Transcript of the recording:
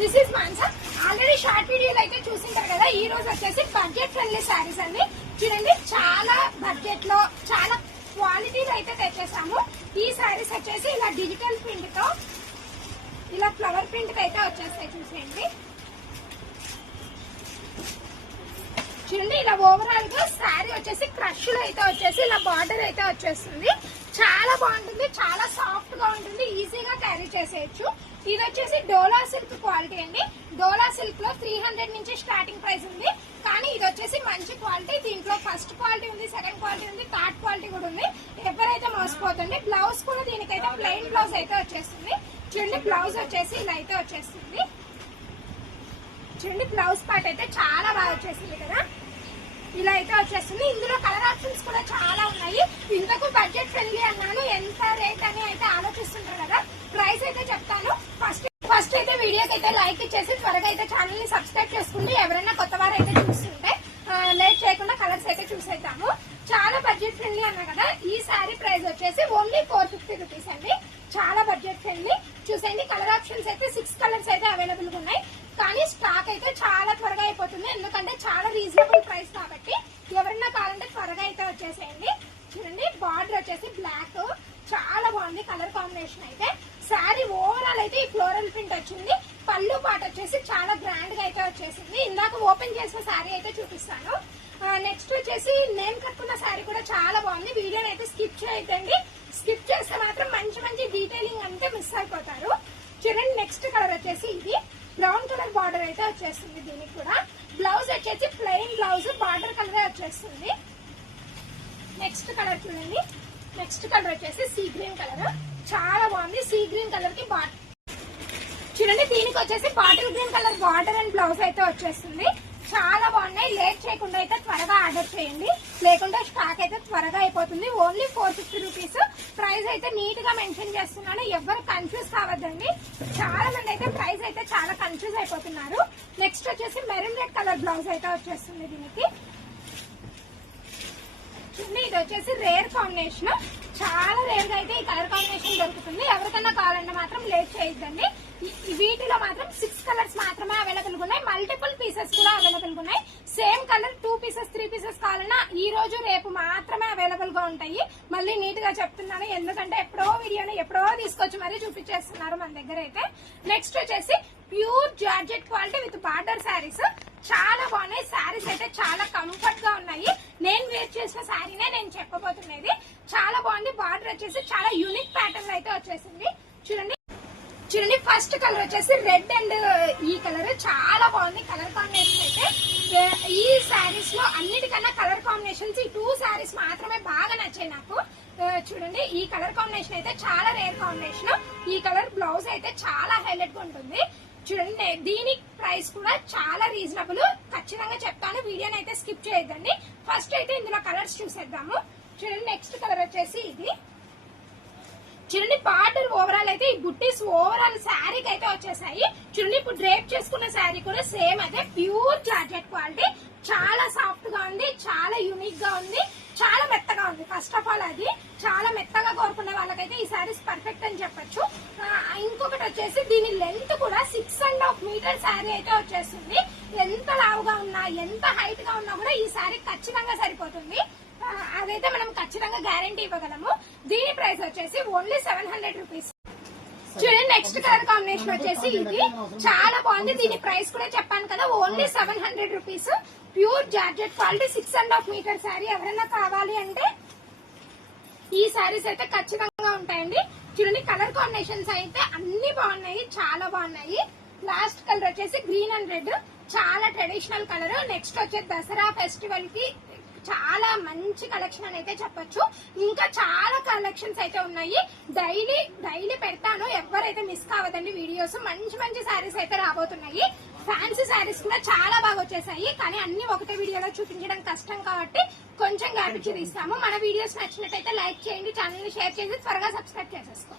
This is Mansa. Already short వీడియోలో అయితే చూసింటారు కదా. ఈ రోజు వచ్చేసి బడ్జెట్ ఫ్రెండ్లీ శారీస్ అండి. చూడండి చాలా బడ్జెట్ లో చాలా క్వాలిటీలో అయితే తెచ్చేసాము. ఈ శారీస్ వచ్చేసి ఇలా డిజిటల్ ప్రింట్ తో ఇలా ఫ్లవర్ ప్రింట్ అయితే వచ్చేస్తాయి. చూసేయండి చూడండి ఇలా ఓవరాల్ గా శారీ వచ్చేసి క్రష్ లో అయితే వచ్చేసి ఇలా బార్డర్ అయితే వచ్చేస్తుంది. చాలా బాగుంటుంది, చాలా సాఫ్ట్ గా ఉంటుంది, ఈజీగా క్యారీ చేసేయచ్చు. ఇది వచ్చేసి డోలా సిల్క్ క్వాలిటీ అండి. డోలా సిల్క్ లో 300 నుంచి స్టార్టింగ్ ప్రైస్ ఉంది. కానీ ఇది వచ్చేసి మంచి క్వాలిటీ. దీంట్లో ఫస్ట్ క్వాలిటీ ఉంది, సెకండ్ క్వాలిటీ ఉంది, థర్డ్ క్వాలిటీ కూడా ఉంది. ఎవరైతే మోసపోతుంది. బ్లౌజ్ కూడా దీనికైతే ప్లెయిన్ బ్లౌజ్ అయితే వచ్చేస్తుంది. చూడండి బ్లౌజ్ వచ్చేసి ఇలా అయితే వచ్చేస్తుంది. చూడండి బ్లౌజ్ పార్ట్ అయితే చాలా బాగా వచ్చేసింది కదా. ఇలా అయితే వచ్చేస్తుంది. ఇందులో కలర్ ఆప్షన్స్ కూడా చాలా ఉన్నాయి. ఇంతకు బడ్జెట్ ఫ్రెండ్లీ అన్నాను, ఎంత రేట్ అని అయితే ఆలోచిస్తుంటారు కదా. ప్రైస్ అయితే చెప్తాను. ఫస్ట్ అయితే వీడియోకి అయితే లైక్ ఇచ్చేసి త్వరగా అయితే ఛానల్ ని సబ్స్క్రైబ్ చేసుకుంటే ఎవరైనా కొత్త వారు అయితే చూస్తుంటే లేట్ చేయకుండా కలర్స్ అయితే చూసేద్దాము. చాలా బడ్జెట్ ఫ్రెండ్లీ అన్నా కదా. ఈ శారీ ప్రైస్ వచ్చేసి ఓన్లీ 450 రూపీస్ అండి. చాలా బడ్జెట్ ఫ్రెండ్లీ. చూసేయండి కలర్ ఆప్షన్స్ అయితే 6 కలర్స్ అయితే అవైలబుల్ గా ఉన్నాయి. కానీ స్టాక్ అయితే చాలా త్వరగా అయిపోతుంది, ఎందుకంటే చాలా రీజనబుల్ ప్రైస్ కాబట్టి. ఎవరైనా కావాలంటే త్వరగా అయితే వచ్చేసేయండి. చూడండి బార్డర్ వచ్చేసి బ్లాక్, చాలా బాగుంది కలర్ కాంబినేషన్ అయితే. శారీ ఓవరాల్ అయితే ఈ ఫ్లోరల్ ప్రింట్ వచ్చింది. పళ్ళు పాట వచ్చేసి చాలా గ్రాండ్ గా అయితే వచ్చేసింది. ఇందాక ఓపెన్ చేసిన శారీ అయితే చూపిస్తాను. నెక్స్ట్ వచ్చేసి నేను కట్టుకున్న శారీ కూడా చాలా బాగుంది. వీడియోని అయితే స్కిప్ చేయొద్దండి. స్కిప్ చేస్తే మాత్రం మంచి మంచి డీటెయిలింగ్ అంటే మిస్ అయిపోతారు. చూడండి నెక్స్ట్ కలర్ వచ్చేసి ఇది బ్రౌన్ కలర్ బార్డర్ అయితే వచ్చేస్తుంది. దీనికి కూడా బ్లౌజ్ వచ్చేసి ప్లెయిన్ బ్లౌజ్, బార్డర్ కలర్ వచ్చేస్తుంది. నెక్స్ట్ కలర్ చూడండి. నెక్స్ట్ కలర్ వచ్చేసి సీ గ్రీన్ కలర్, చాలా బాగుంది. సీ గ్రీన్ కలర్ కి చూడండి దీనికి వచ్చేసి bottle green colour border and blouse అయితే వచ్చేస్తుంది. చాలా బాగున్నాయి. లేట్ చేయకుండా అయితే త్వరగా ఆర్డర్ చేయండి, లేకుంటే స్టాక్ అయితే త్వరగా అయిపోతుంది. Only 450 rupees. ప్రైస్ అయితే నీట్ గా మెన్షన్ చేస్తున్నాను, ఎవరు కన్ఫ్యూజ్ కావద్దండి. చాలా మంది అయితే ప్రైస్ అయితే చాలా కన్ఫ్యూజ్ అయిపోతున్నారు. నెక్స్ట్ వచ్చేసి మెరూన్ రెడ్ కలర్ బ్లౌజ్ అయితే వచ్చేస్తుంది దీనికి. చూడండి ఇది వచ్చేసి రేర్ కాంబినేషన్, చాలా రేర్ గా అయితే ఈ కలర్ కాంబినేషన్ దొరుకుతుంది. ఎవరికన్నా కావాలంటే మాత్రం లేట్ చేయొద్దండి. వీటిలో మాత్రం 6 కలర్స్ మాత్రమే అవైలబుల్ గా ఉన్నాయి. మల్టిపుల్ పీసెస్ కూడా అవైలబుల్ గా ఉన్నాయి. సేమ్ కలర్ 2 పీసెస్ 3 పీసెస్ కావాలన్నా ఈ రోజు రేపు మాత్రమే అవైలబుల్ గా ఉంటాయి. మళ్ళీ నీట్ గా చెప్తున్నాను, ఎందుకంటే ఎప్పుడో వీడియోని ఎప్పుడో తీసుకొచ్చి మరీ చూపించేస్తున్నారు మన దగ్గర అయితే. నెక్స్ట్ వచ్చేసి pure georgette quality with border saris, చాలా బాగున్నాయి. శారీస్ అయితే చాలా కంఫర్ట్ గా ఉన్నాయి. నేను వేర్ చేసిన శారీనే నేను చెప్పబోతున్నది. చాలా బాగుంది. బార్డర్ వచ్చేసి చాలా యూనిక్ ప్యాటర్న్ అయితే వచ్చేసింది. చూడండి చూడండి ఫస్ట్ కలర్ వచ్చేసి రెడ్ అండ్ ఈ కలర్ చాలా బాగుంది. కలర్ కాంబినేషన్ అయితే ఈ శారీస్ లో అన్నిటికన్నా కలర్ కాంబినేషన్స్ ఈ 2 శారీస్ మాత్రమే బాగా నచ్చాయి నాకు. చూడండి ఈ కలర్ కాంబినేషన్ అయితే చాలా రేర్ కాంబినేషన్. ఈ కలర్ బ్లౌజ్ అయితే చాలా హైలైట్ గా ఉంటుంది. చూడండి దీని ప్రైస్ కూడా చాలా రీజనబుల్. ఖచ్చితంగా చెప్తాను, వీడియోని అయితే స్కిప్ చేయొద్దండి. ఫస్ట్ అయితే ఇందులో కలర్స్ చూసేద్దాము. చూడండి నెక్స్ట్ కలర్ వచ్చేసి ఇది. చూడండి బార్డర్ ఓవరాల్ అయితే ఈ బుట్టీస్ ఓవరాల్ శారీకి అయితే వచ్చేసాయి. చూడండి ఇప్పుడు డ్రేప్ చేసుకున్న శారీ కూడా సేమ్ అయితే ప్యూర్ జార్జెట్ క్వాలిటీ, చాలా సాఫ్ట్ గా ఉంది, చాలా యూనిక్ గా ఉంది, చాలా మెత్తగా ఉంది. ఫస్ట్ ఆఫ్ ఆల్ అది చాలా మెత్తగా కోరుకునే వాళ్ళకైతే ఈ శారీస్ పర్ఫెక్ట్ అని చెప్పొచ్చు. ఇంకొకటి వచ్చేసి దీని లెంత్ కూడా 6.5 మీటర్ శారీ అయితే వచ్చేస్తుంది. ఎంత లావుగా ఉన్నా ఎంత హైట్ గా ఉన్నా కూడా ఈ శారీ ఖచ్చితంగా సరిపోతుంది. అదైతే మనం ఖచ్చితంగా గ్యారంటీ ఇవ్వగలము. దీని ప్రైస్ వచ్చేసి ఓన్లీ 700 రూపీస్. చూడండి నెక్స్ట్ కలర్ కాంబినేషన్ వచ్చేసి ఇది చాలా బాగుంది. దీని ప్రైస్ కూడా చెప్పాను కదా, only 700 rupees. Pure georgette quality 6.5 metre sari. ఎవరైనా కావాలి అంటే ఈ శారీస్ అయితే ఖచ్చితంగా ఉంటాయండి. చూడండి కలర్ కాంబినేషన్స్ అయితే అన్ని బాగున్నాయి, చాలా బాగున్నాయి. లాస్ట్ కలర్ వచ్చేసి గ్రీన్ అండ్ రెడ్, చాలా ట్రెడిషనల్ కలర్. నెక్స్ట్ వచ్చేసి దసరా ఫెస్టివల్ కి చాలా మంచి కలెక్షన్ అని అయితే చెప్పొచ్చు. ఇంకా చాలా కలెక్షన్స్ అయితే ఉన్నాయి. డైలీ పెడతాను, ఎవరైతే మిస్ కావద్దండి వీడియోస్. మంచి మంచి శారీస్ అయితే రాబోతున్నాయి. ఫ్యాన్సీ శారీస్ కూడా చాలా బాగా వచ్చేసాయి. కానీ అన్ని ఒకటే వీడియోలో చూపించడం కష్టం కాబట్టి కొంచెం గ్యాప్ ఇచ్చి తీస్తాము. మన వీడియోస్ నచ్చినట్టయితే లైక్ చేయండి, ఛానల్ ని షేర్ చేసి త్వరగా సబ్స్క్రైబ్ చేసేసుకోండి.